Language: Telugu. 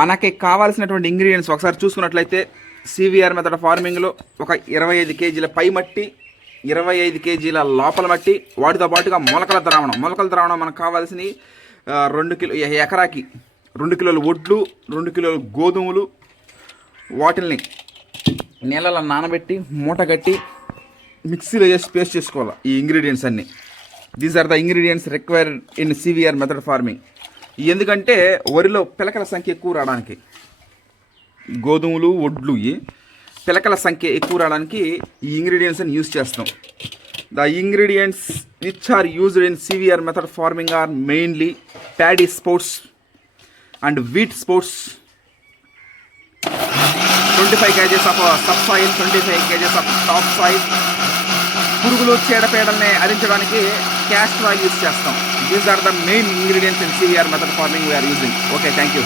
మనకి కావాల్సినటువంటి ఇంగ్రీడియంట్స్ ఒకసారి చూసుకున్నట్లయితే సివిఆర్ మెథడ్ ఫార్మింగ్లో ఒక 25 కేజీల పై మట్టి, 25 కేజీల లోపల మట్టి, వాటితో పాటుగా మొలకల ద్రావణం మనకు కావాల్సినవి 2 కిలో ఎకరాకి 2 కిలోల వడ్లు, 2 కిలోల గోధుమలు, వాటిల్ని నీళ్ళలో నానబెట్టి మూట కట్టి మిక్సీలో వేసి పేస్ట్ చేసుకోవాలి. ఈ ఇంగ్రీడియంట్స్ అన్నీ these are the ingredients required in CVR method farming. ఎందుకంటే వరిలో పిలకల సంఖ్య ఎక్కువ రావడానికి, గోధుమలు వడ్లు పిలకల సంఖ్య ఎక్కువ రావడానికి ఈ ఇంగ్రీడియంట్స్ని యూజ్ చేస్తాం. The ingredients which are used in CVR method farming are mainly paddy sports and wheat sports, 25 kgs of sub soil, 25 kgs of top soil. పురుగులు చీడపీడల్ని అరించడానికి క్యాస్టర్ ఆయిల్ యూజ్ చేస్తాం. These are the main ingredients in CVR method farming we are using. Okay, thank you.